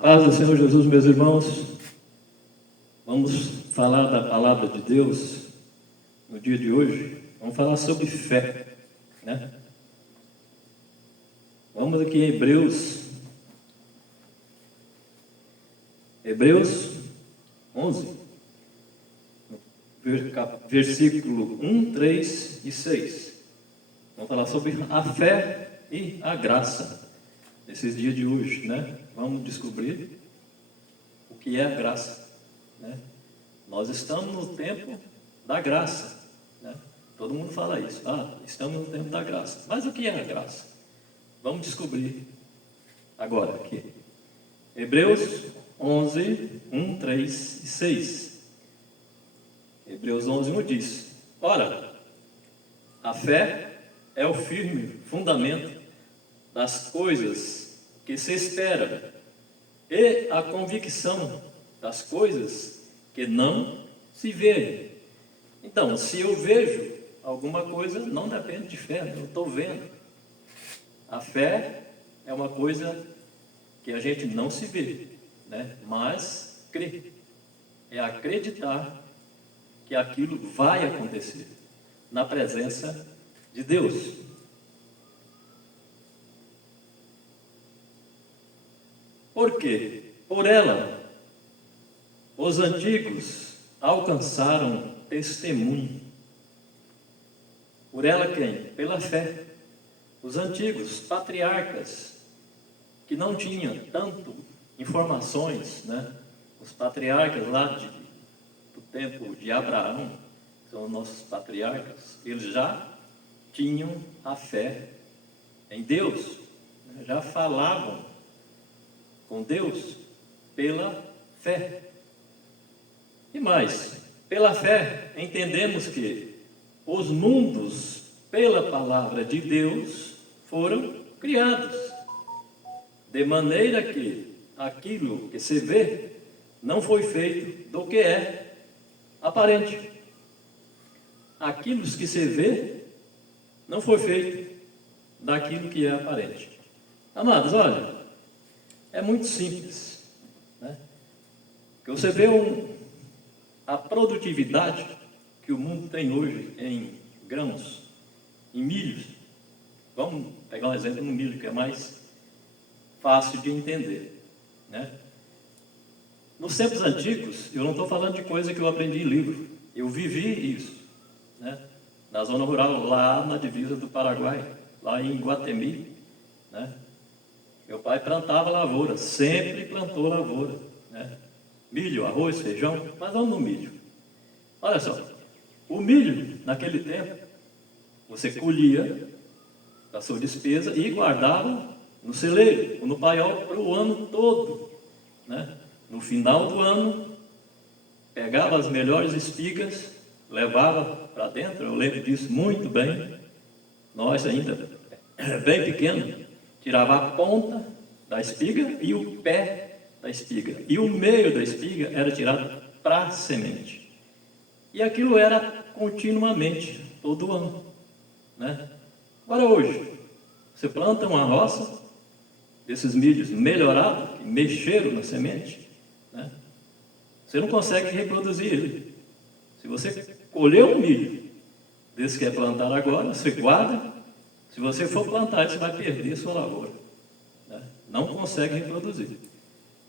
Paz do Senhor Jesus, meus irmãos. Vamos falar da palavra de Deus no dia de hoje. Vamos falar sobre fé, né? Vamos aqui em Hebreus 11, versículo 1, 3 e 6. Vamos falar sobre a fé e a graça nesses dias de hoje, né? Vamos descobrir o que é a graça, né? Nós estamos no tempo da graça, né? Todo mundo fala isso. Estamos no tempo da graça. Mas o que é a graça? Vamos descobrir agora aqui. Hebreus 11, 1, 3 e 6. Hebreus 11, 1 diz: Ora, a fé é o firme fundamento das coisas que se esperam e a convicção das coisas que não se veem. Então, se eu vejo alguma coisa, não depende de fé, eu estou vendo. A fé é uma coisa que a gente não se vê, né? Mas crê. É acreditar que aquilo vai acontecer na presença de Deus. Por quê? Por ela, os antigos alcançaram testemunho. Por ela quem? Pela fé. Os antigos patriarcas, que não tinham tanto informações, né? Os patriarcas lá do tempo de Abraão, são os nossos patriarcas, eles já tinham a fé em Deus, né? Já falavam com Deus pela fé. E mais, pela fé entendemos que os mundos, pela palavra de Deus, foram criados, de maneira que aquilo que se vê não foi feito do que é aparente. Aquilo que se vê não foi feito daquilo que é aparente. Amados, olha, é muito simples, né? Que você vê a produtividade que o mundo tem hoje em grãos, em milhos. Vamos pegar um exemplo no milho, que é mais fácil de entender, né? Nos tempos antigos, eu não estou falando de coisa que eu aprendi em livro, eu vivi isso, né? Na zona rural, lá na divisa do Paraguai, lá em Iguatemi, né? Meu pai plantava lavoura, sempre plantou lavoura, né? Milho, arroz, feijão, mas vamos no milho. Olha só, o milho, naquele tempo, você colhia a sua despesa e guardava no celeiro, ou no paiol, para o ano todo, né? No final do ano, pegava as melhores espigas, levava para dentro, eu lembro disso muito bem, nós ainda bem pequenos, tirava a ponta da espiga e o pé da espiga. E o meio da espiga era tirado para a semente. E aquilo era continuamente, todo ano, né? Agora hoje, você planta uma roça, desses milhos melhorados, que mexeram na semente, né? Você não consegue reproduzir ele. Se você colher um milho desse que é plantado agora, você guarda. Se você for plantar, você vai perder a sua lavoura, né? Não consegue reproduzir.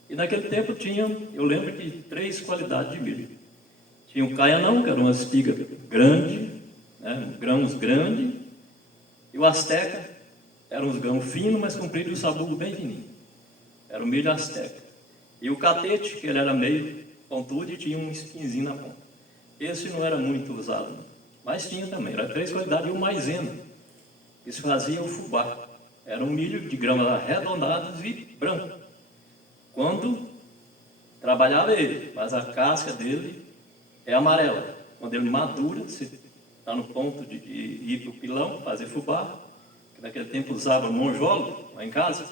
E naquele tempo tinha, eu lembro que 3 qualidades de milho. Tinha o caianão, que era uma espiga grande, né? Grãos grandes. E o asteca, era uns grãos finos, mas compridos e o sabugo bem fininho. Era o milho asteca. E o catete, que ele era meio pontudo e tinha um espinhozinho na ponta. Esse não era muito usado, não. Mas tinha também, era 3 qualidades. E o maisena, que se fazia o fubá. Era um milho de grãos arredondados e branco. Quando trabalhava ele, mas a casca dele é amarela. Quando ele madura, você está no ponto de ir para o pilão, fazer fubá, que naquele tempo usava monjolo lá em casa,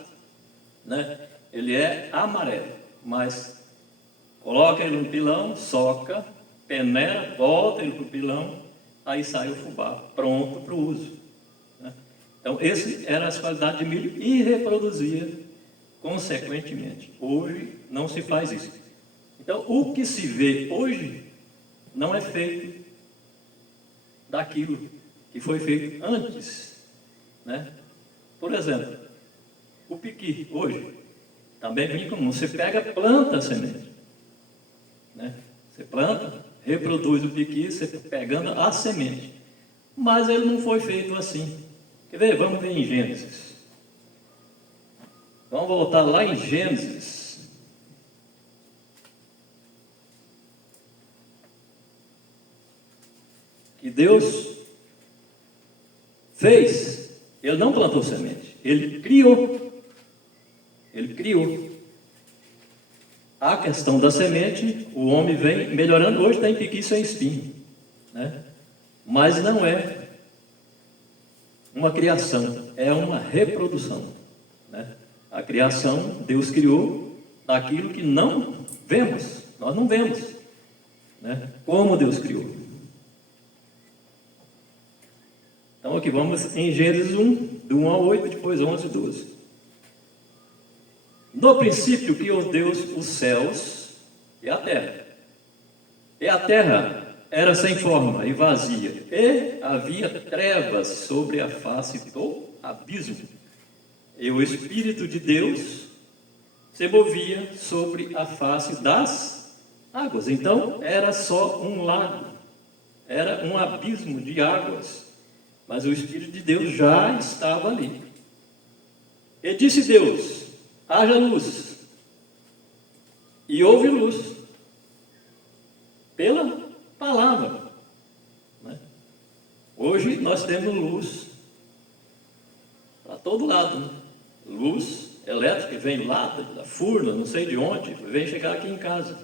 né? Ele é amarelo, mas coloca ele no pilão, soca, peneira, volta ele para o pilão, aí sai o fubá pronto para o uso, né? Então, esse era as qualidades de milho e reproduzia consequentemente. Hoje não se faz isso. Então, o que se vê hoje não é feito daquilo que foi feito antes, né? Por exemplo, o piqui hoje também é bem comum. Você pega, planta a semente, né? Você planta, reproduz o piqui, você pegando a semente. Mas ele não foi feito assim. Quer ver? Vamos ver em Gênesis. Vamos voltar lá em Gênesis. Que Deus fez. Ele não plantou semente. Ele criou. Ele criou. A questão da semente, o homem vem melhorando. Hoje tem piqui sem espinho, né? Mas não é uma criação, é uma reprodução, né? A criação, Deus criou daquilo que não vemos, nós não vemos, né? Como Deus criou. Então aqui vamos em Gênesis 1, do 1 ao 8, depois 11 e 12. No princípio criou Deus os céus e a terra. E a terra era sem forma e vazia, e havia trevas sobre a face do abismo. E o Espírito de Deus se movia sobre a face das águas. Então, era só um lago, era um abismo de águas, mas o Espírito de Deus já estava ali. E disse Deus: haja luz, e houve luz, pela palavra, né? Hoje nós temos luz para todo lado, né? Luz elétrica vem lá da furna, não sei de onde, vem chegar aqui em casa.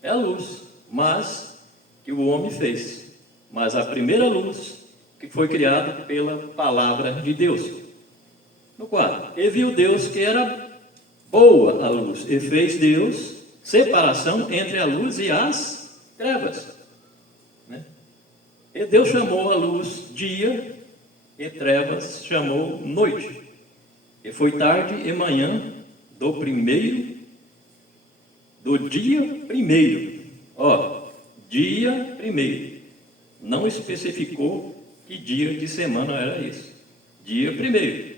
É a luz, mas que o homem fez. Mas a primeira luz que foi criada pela palavra de Deus. No 4, e viu Deus que era boa a luz, e fez Deus separação entre a luz e as trevas. E Deus chamou a luz dia, e trevas chamou noite. E foi tarde e manhã do dia primeiro. Dia primeiro. Não especificou que dia de semana era isso. Dia primeiro.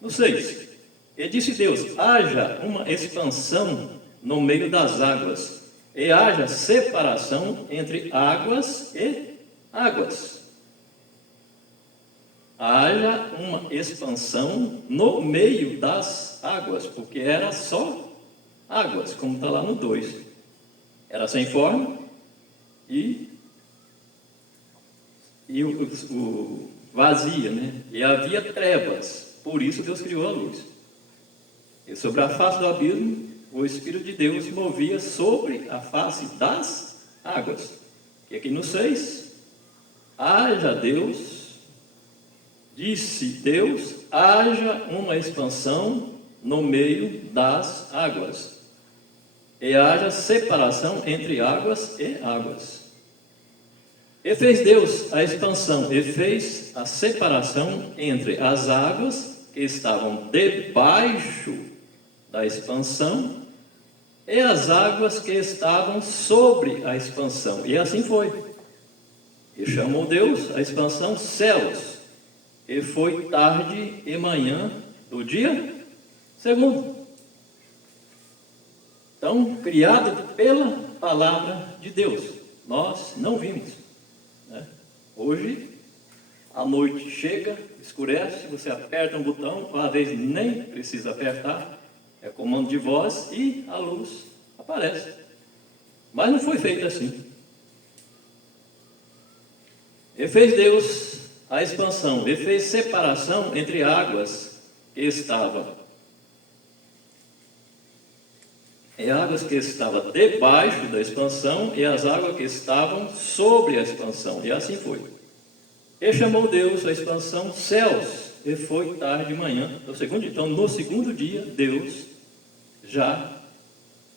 No 6. E disse Deus: haja uma expansão no meio das águas, e haja separação entre águas e águas. Haja uma expansão no meio das águas, porque era só águas, como está lá no 2. Era sem forma e o vazia, né? E havia trevas, por isso Deus criou a luz. E sobre a face do abismo, o Espírito de Deus movia sobre a face das águas. E aqui no 6, haja Deus, disse Deus, haja uma expansão no meio das águas, e haja separação entre águas e águas. E fez Deus a expansão, e fez a separação entre as águas que estavam debaixo da expansão e as águas que estavam sobre a expansão. E assim foi. E chamou Deus a expansão céus. E foi tarde e manhã do dia segundo. Então, criado pela palavra de Deus. Nós não vimos, né? Hoje, a noite chega, escurece, você aperta um botão, às vezes nem precisa apertar, é comando de voz e a luz aparece. Mas não foi feito assim. E fez Deus a expansão, e fez separação entre águas que estavam. E águas que estavam debaixo da expansão e as águas que estavam sobre a expansão. E assim foi. E chamou Deus a expansão céus. E foi tarde de manhã. Então, no segundo dia, Deus já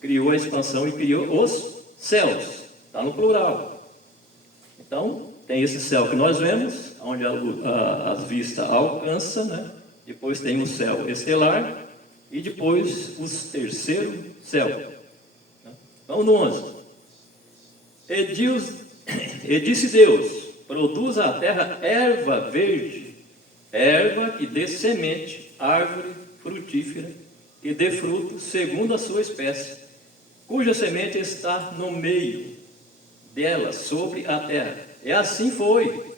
criou a expansão e criou os céus. Está no plural. Então, tem esse céu que nós vemos, onde a vista alcança, né? Depois tem o céu estelar, e depois o terceiro céu. Vamos no 11. E disse Deus: produza a terra erva verde, erva que dê semente, árvore frutífera, que dê fruto segundo a sua espécie, cuja semente está no meio dela, sobre a terra. E assim foi.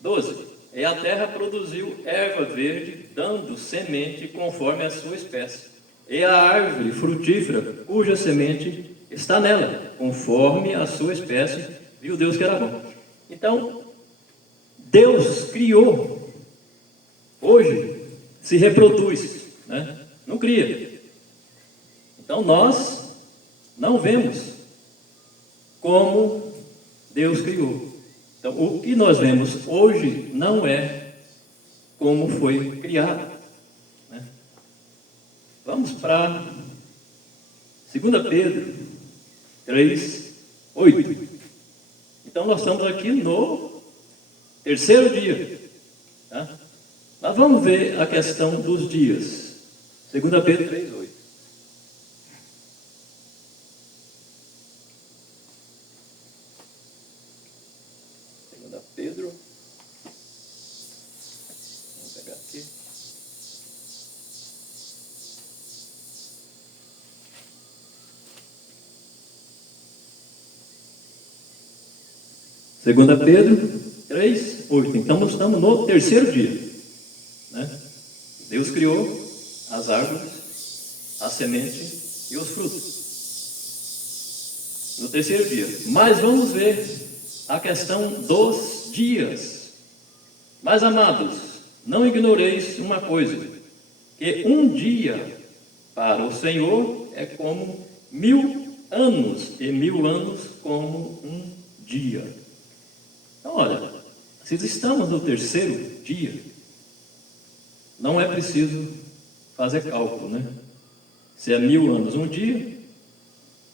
12. E a terra produziu erva verde, dando semente conforme a sua espécie, e a árvore frutífera, cuja semente está nela, conforme a sua espécie. Viu Deus que era bom. Então, Deus criou. Hoje se reproduz, né? Não cria. Então nós não vemos como Deus criou. Então o que nós vemos hoje não é como foi criado, né? Vamos para 2 Pedro 3, 8. Então nós estamos aqui no terceiro dia, tá? Nós vamos ver a questão dos dias. 2 Pedro 3, 8. 2 Pedro. Vamos pegar aqui. Segunda Pedro 3, 8. Então nós estamos no terceiro dia, né? Deus criou as árvores, a semente e os frutos no terceiro dia. Mas vamos ver a questão dos dias. Mas amados, não ignoreis uma coisa, que um dia para o Senhor é como 1000 anos, e 1000 anos como um dia. Então olha, se estamos no terceiro dia, não é preciso fazer cálculo, né? Se é 1000 anos um dia,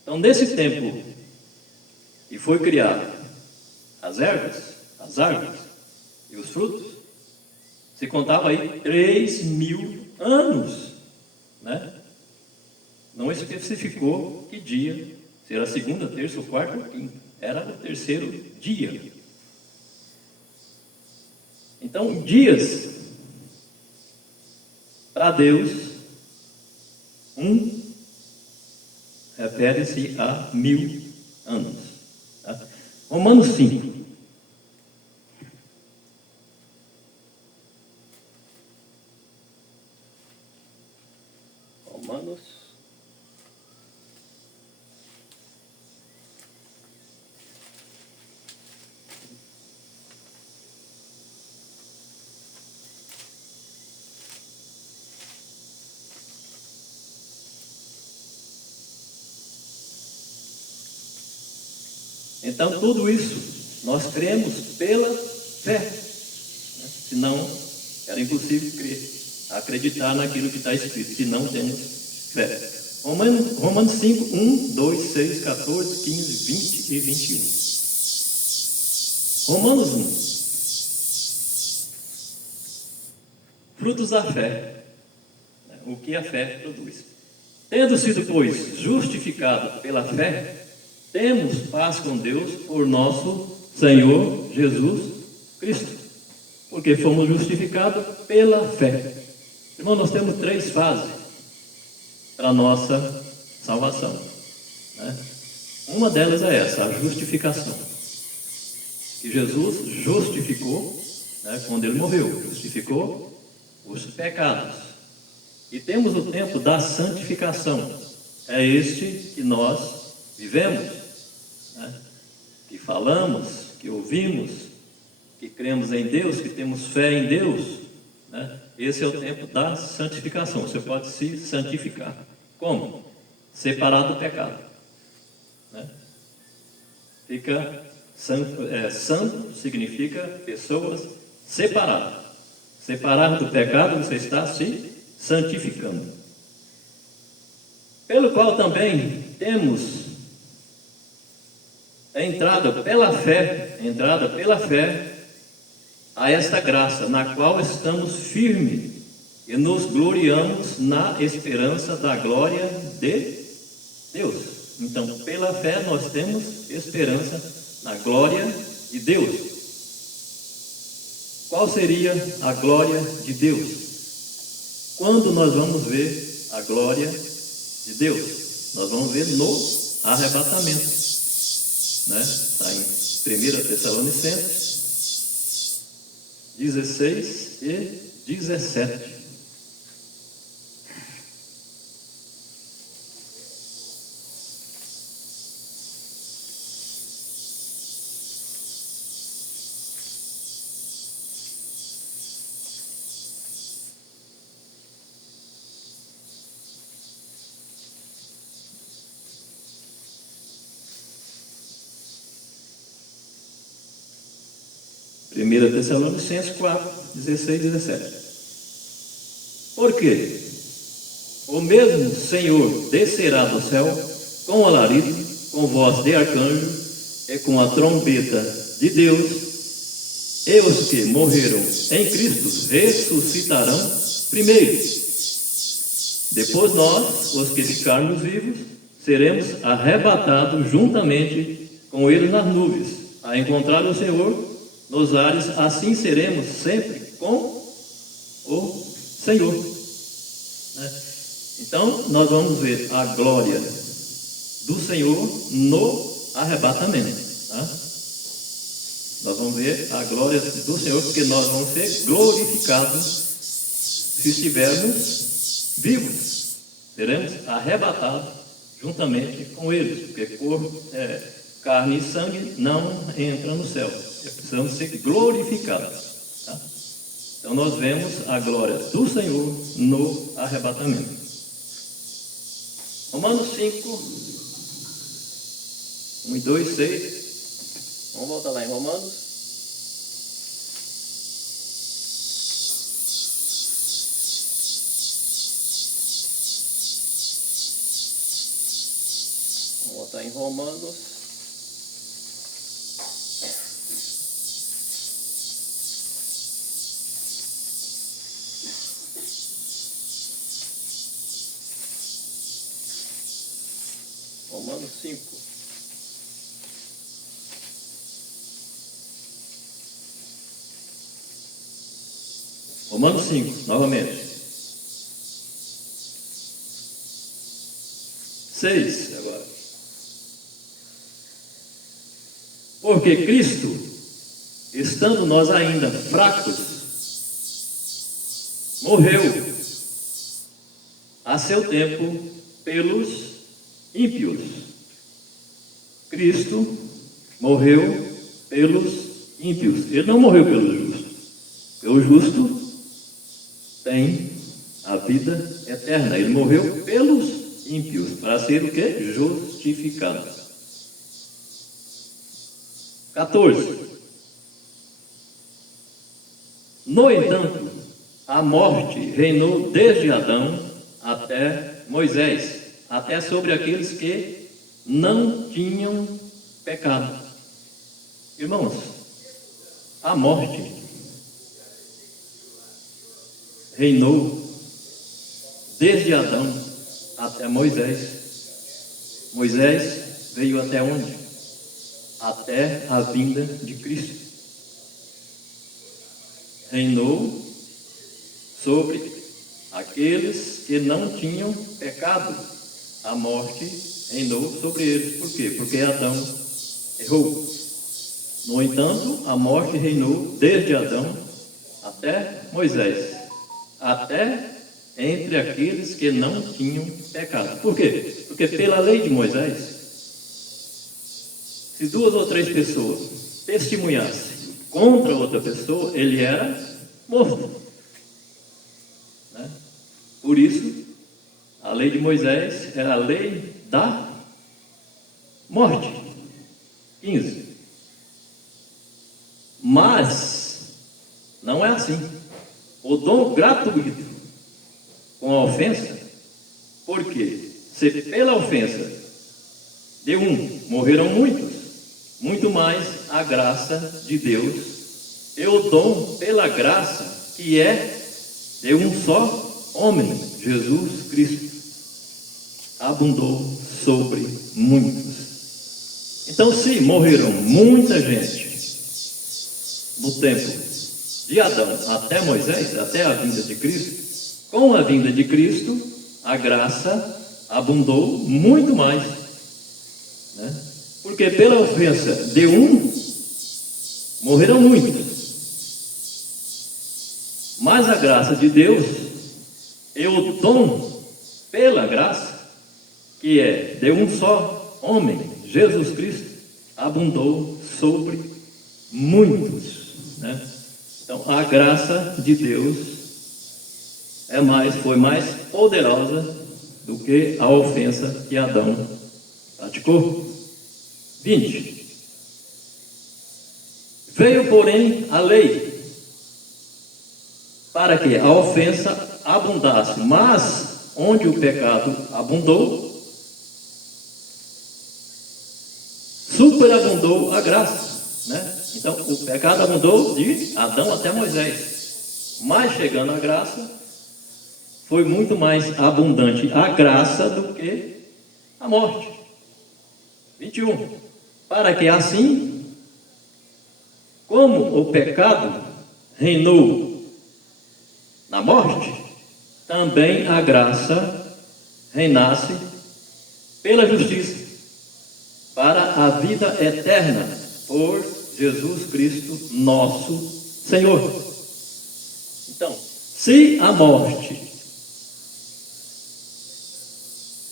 então nesse tempo que foi criado as ervas, as árvores e os frutos, se contava aí 3000 anos, né? Não especificou que dia, se era segunda, terça, ou quarta ou quinta, era o terceiro dia. Então dias para Deus, refere-se a 1000 anos. Tá? Romanos 5. Romanos. Então, tudo isso nós cremos pela fé, né? Senão, era impossível crer, acreditar naquilo que está escrito, se não temos fé. Romanos 5, 1, 2, 6, 14, 15, 20 e 21. Romanos 1. Frutos da fé. O que a fé produz. Tendo sido, pois, justificado pela fé, temos paz com Deus por nosso Senhor Jesus Cristo, porque fomos justificados pela fé. Irmão, nós temos 3 fases para a nossa salvação, né? Uma delas é essa, a justificação, que Jesus justificou, né, quando ele morreu, justificou os pecados. E temos o tempo da santificação, é este que nós vivemos, né? Que falamos, que ouvimos, que cremos em Deus, que temos fé em Deus, né? Esse é o tempo da santificação. Você pode se santificar. Como? Separado do pecado, né? Fica santo, santo significa pessoas separadas. Separado do pecado, você está se santificando. Pelo qual também temos entrada pela fé a esta graça, na qual estamos firmes e nos gloriamos na esperança da glória de Deus. Então, pela fé, nós temos esperança na glória de Deus. Qual seria a glória de Deus? Quando nós vamos ver a glória de Deus? Nós vamos ver no arrebatamento, né? Está em 1 Tessalonicenses 16 e 17. Primeira Tessalonicenses 4, 16 e 17. Por quê? O mesmo Senhor descerá do céu com alarido, com voz de arcanjo e com a trombeta de Deus, e os que morreram em Cristo ressuscitarão primeiro. Depois nós, os que ficarmos vivos, seremos arrebatados juntamente com eles nas nuvens, a encontrar o Senhor nos ares. Assim seremos sempre com o Senhor, né? Então, nós vamos ver a glória do Senhor no arrebatamento, tá? Nós vamos ver a glória do Senhor, porque nós vamos ser glorificados se estivermos vivos. Seremos arrebatados juntamente com eles, porque carne e sangue não entra no céu. Precisamos ser glorificados, tá? Então nós vemos a glória do Senhor no arrebatamento. Romanos 5, 1 e 2, 6. Vamos voltar lá em Romanos. Vamos voltar em Romanos. Romanos 5. Romanos 5, novamente. 6 agora. Porque Cristo, estando nós ainda fracos, morreu a seu tempo pelos ímpios. Cristo morreu pelos ímpios. Ele não morreu pelo justo. O justo tem a vida eterna. Ele morreu pelos ímpios, para ser o quê? Justificado. 14. No entanto, a morte reinou desde Adão até Moisés, até sobre aqueles que não tinham pecado. Irmãos, a morte reinou desde Adão até Moisés. Moisés veio até onde? Até a vinda de Cristo. Reinou sobre aqueles que não tinham pecado. A morte reinou sobre eles. Por quê? Porque Adão errou. No entanto, a morte reinou desde Adão até Moisés, até entre aqueles que não tinham pecado. Por quê? Porque pela lei de Moisés, se 2 ou 3 pessoas testemunhassem contra outra pessoa, ele era morto, né? Por isso, a lei de Moisés era a lei da morte. 15. Mas não é assim. O dom gratuito com a ofensa, porque se pela ofensa de um morreram muitos, muito mais a graça de Deus e o dom pela graça que é de um só homem, Jesus Cristo, abundou sobre muitos. Então, se morreram muita gente no tempo de Adão até Moisés, até a vinda de Cristo, com a vinda de Cristo, a graça abundou muito mais, né? Porque pela ofensa de um, morreram muitos. Mas a graça de Deus e o dom pela graça, que é de um só homem, Jesus Cristo, abundou sobre muitos, né? Então a graça de Deus foi mais poderosa do que a ofensa que Adão praticou. 20. Veio, porém, a lei para que a ofensa abundasse, mas onde o pecado abundou, superabundou a graça, né? Então o pecado abundou de Adão até Moisés, mas chegando a graça, foi muito mais abundante a graça do que a morte. 21. Para que assim, como o pecado reinou na morte, também a graça reinasse pela justiça, para a vida eterna, por Jesus Cristo, nosso Senhor. Então, se a morte,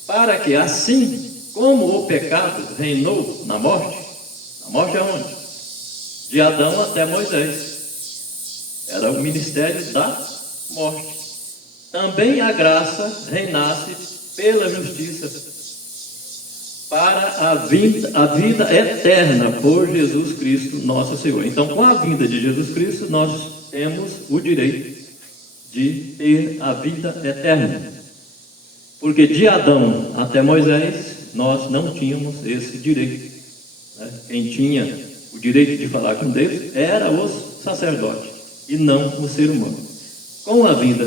para que assim como o pecado reinou na morte é onde? De Adão até Moisés, era o ministério da morte. Também a graça reinasse pela justiça, para a vida eterna, por Jesus Cristo, nosso Senhor. Então, com a vinda de Jesus Cristo, nós temos o direito de ter a vida eterna. Porque de Adão até Moisés, nós não tínhamos esse direito, né? Quem tinha o direito de falar com Deus era os sacerdotes e não o ser humano. Com a vinda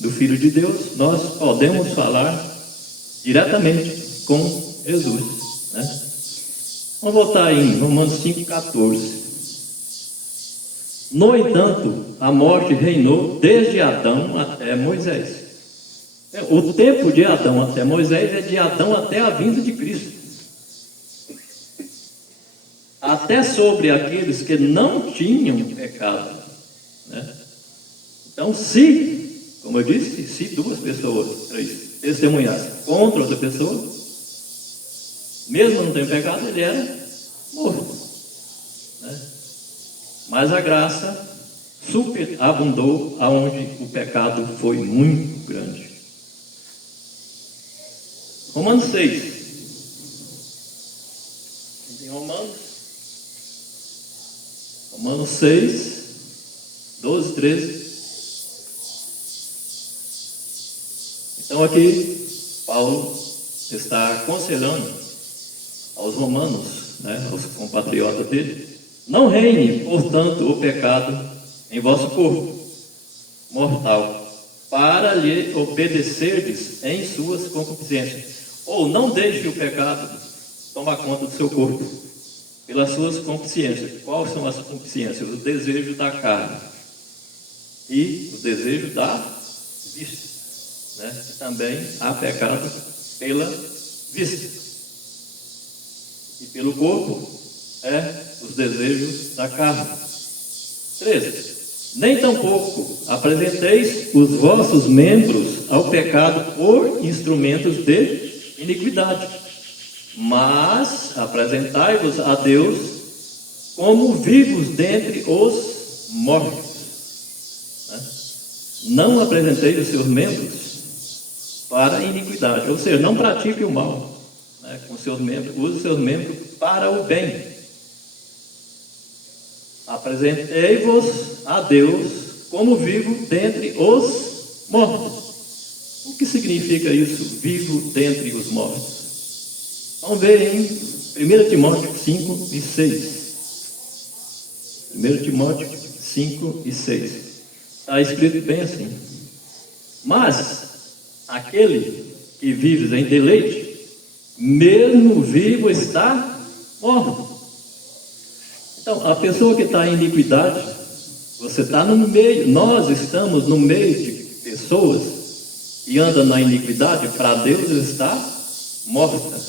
do Filho de Deus, nós podemos falar diretamente com Jesus, né? Vamos voltar em Romanos 5,14. No entanto, a morte reinou desde Adão até Moisés. O tempo de Adão até Moisés é de Adão até a vinda de Cristo. Até sobre aqueles que não tinham pecado, né? Então, como eu disse, se duas pessoas, três, testemunhassem contra outra pessoa, mesmo não tendo pecado, ele era morto, né? Mas a graça superabundou aonde o pecado foi muito grande. Romanos 6. Em Romanos 6, 12, 13. Então aqui Paulo está aconselhando aos romanos, né, aos compatriotas dele: não reine, portanto, o pecado em vosso corpo mortal, para lhe obedecerdes em suas concupiscências. Ou não deixe o pecado tomar conta do seu corpo pelas suas concupiscências. Quais são as concupiscências? O desejo da carne e o desejo da vista, né? Também há pecado pela vista. E pelo corpo os desejos da carne. 13. Nem tampouco apresenteis os vossos membros ao pecado por instrumentos de iniquidade, mas apresentai-vos a Deus como vivos dentre os mortos, né? Não apresenteis os seus membros para a iniquidade, ou seja, não pratique o mal, né, com seus membros, use seus membros para o bem. Apresentei-vos a Deus como vivo dentre os mortos. O que significa isso, vivo dentre os mortos? Vamos ver em 1 Timóteo 5 e 6. 1 Timóteo 5 e 6. Está escrito bem assim: Mas aquele que vive em deleite, mesmo vivo está morto. Então, a pessoa que está em iniquidade, você está no meio, nós estamos no meio de pessoas que andam na iniquidade, para Deus está morta.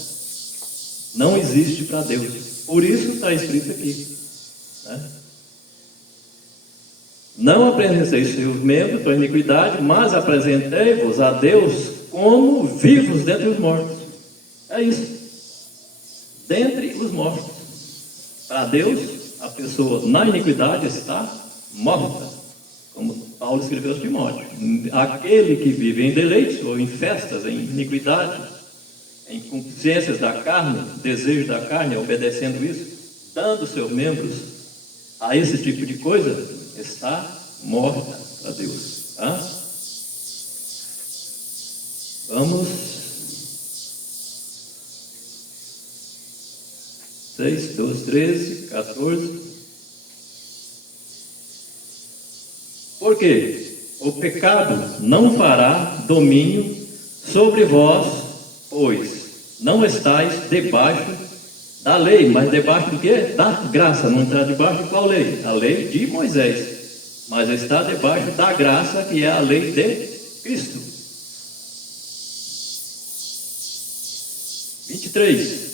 Não existe para Deus. Por isso está escrito aqui, né? Não apresentei seus membros para a iniquidade, mas apresentei-vos a Deus como vivos dentre os mortos. É isso. Dentre os mortos. Para Deus, a pessoa na iniquidade está morta. Como Paulo escreveu aos Timóteo. Aquele que vive em deleites ou em festas, em iniquidade, em concupiscências da carne, desejo da carne, obedecendo isso, dando seus membros a esse tipo de coisa, está morta para Deus. Tá? Vamos. 6, 12, 13, 14. Porque o pecado não fará domínio sobre vós, pois não estáis debaixo da lei, mas debaixo do quê? Da graça. Não está debaixo de qual lei? A lei de Moisés, mas está debaixo da graça, que é a lei de Cristo. 23.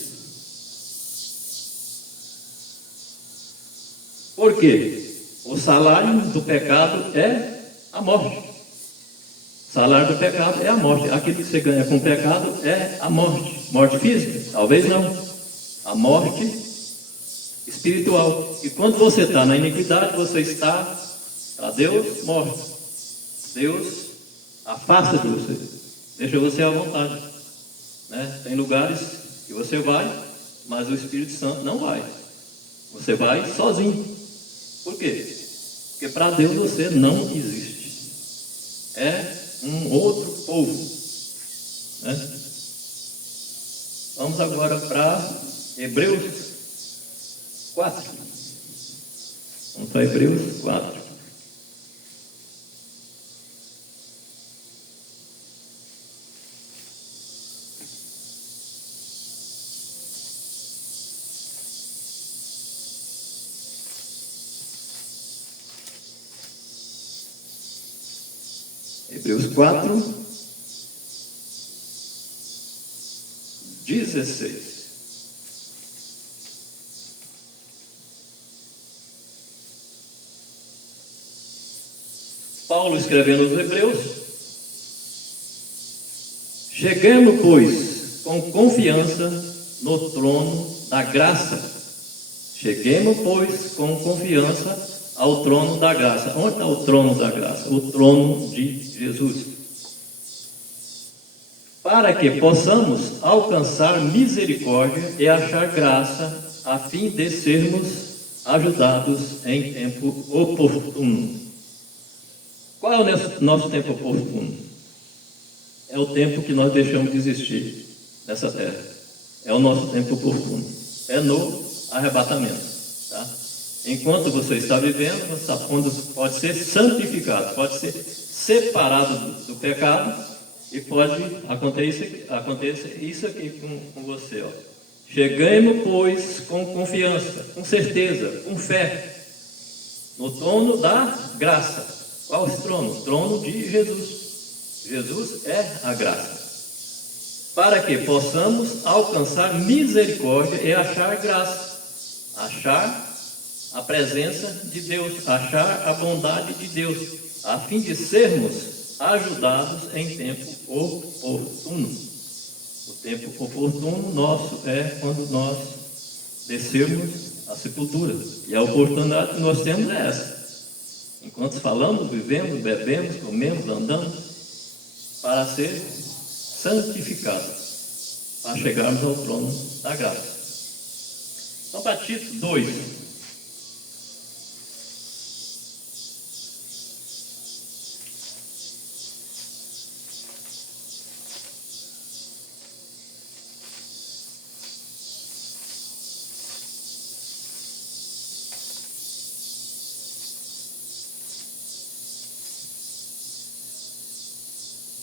Porque o salário do pecado é a morte. O salário do pecado é a morte. Aquilo que você ganha com o pecado é a morte. Morte física? Talvez não. A morte espiritual. E quando você está na iniquidade, você está para Deus morto. Deus afasta de você. Deixa você à vontade. Né? Tem lugares que você vai, mas o Espírito Santo não vai. Você vai sozinho. Por quê? Porque para Deus você não existe. É um outro povo. Né? Vamos agora para Hebreus 4. Vamos para Hebreus 4. Hebreus 4, 16. Paulo escrevendo aos Hebreus: cheguemos, pois, com confiança no trono da graça. Cheguemos, pois, com confiança ao trono da graça. Onde está o trono da graça? O trono de Jesus. Para que possamos alcançar misericórdia e achar graça, a fim de sermos ajudados em tempo oportuno. Qual é o nosso tempo oportuno? É o tempo que nós deixamos de existir nessa terra. É o nosso tempo oportuno. É no arrebatamento. Tá? Enquanto você está vivendo, você pode ser santificado, pode ser separado do pecado, e pode acontecer isso aqui com você. Ó. Chegamos, pois, com confiança, com certeza, com fé, no trono da graça. Qual é esse trono? O trono de Jesus. Jesus é a graça. Para que possamos alcançar misericórdia e achar graça. Achar a presença de Deus, achar a bondade de Deus, a fim de sermos ajudados em tempo oportuno. O tempo oportuno nosso é quando nós descermos a sepultura. E a oportunidade que nós temos é essa. Enquanto falamos, vivemos, bebemos, comemos, andamos, para ser santificados, para chegarmos ao trono da graça. Então, para Tito 2.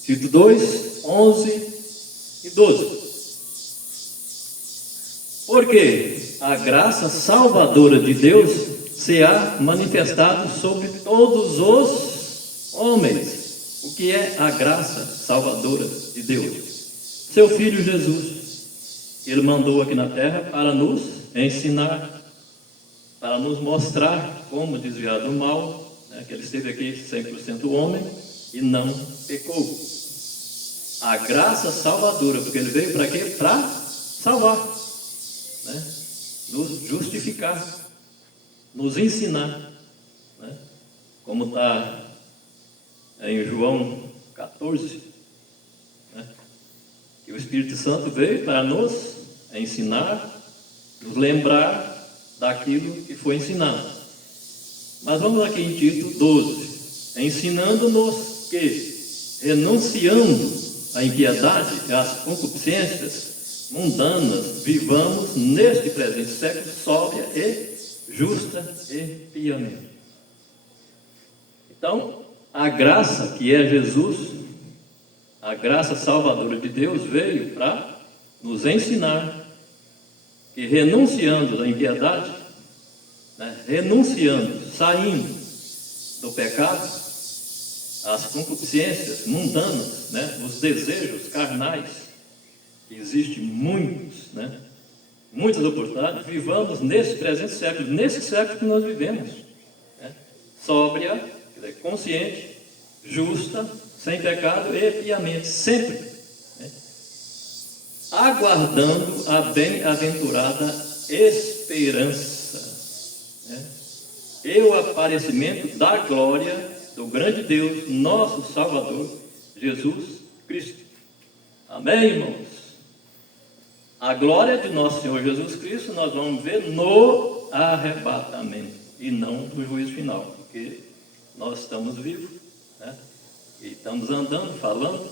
Tito 2, 11 e 12. Porque a graça salvadora de Deus se há manifestado sobre todos os homens. O que é a graça salvadora de Deus? Seu Filho Jesus, Ele mandou aqui na terra para nos ensinar, para nos mostrar como desviar do mal, né? Que Ele esteve aqui 100% homem e não pecou. A graça salvadora, porque Ele veio para quê? Para salvar, né? Nos justificar, nos ensinar, né? Como está em João 14, né? Que o Espírito Santo veio para nos ensinar, nos lembrar daquilo que foi ensinado. Mas vamos aqui em Tito 12, ensinando-nos que, renunciando à impiedade e às concupiscências mundanas, vivamos neste presente século sóbria e justa e piamente. Então, a graça que é Jesus, a graça salvadora de Deus, veio para nos ensinar que, renunciando à impiedade, né, renunciando, saindo do pecado, as concupiscências mundanas, né, os desejos carnais, que existem muitos, né, muitas oportunidades, vivamos nesse presente século, nesse século que nós vivemos, né, sóbria, consciente, justa, sem pecado e piamente, sempre, né, aguardando a bem-aventurada esperança, né, e o aparecimento da glória do grande Deus, nosso Salvador, Jesus Cristo. Amém, irmãos? A glória de nosso Senhor Jesus Cristo nós vamos ver no arrebatamento e não no juízo final, porque nós estamos vivos, né? E estamos andando, falando.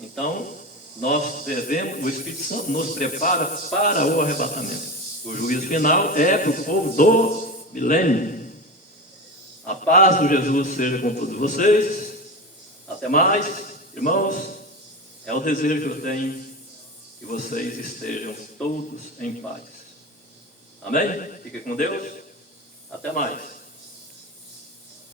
Então, nós devemos, o Espírito Santo nos prepara para o arrebatamento. O juízo final é para o povo do milênio. A paz do Jesus seja com todos vocês. Até mais, irmãos. É o desejo que eu tenho, que vocês estejam todos em paz. Amém? Fique com Deus. Até mais.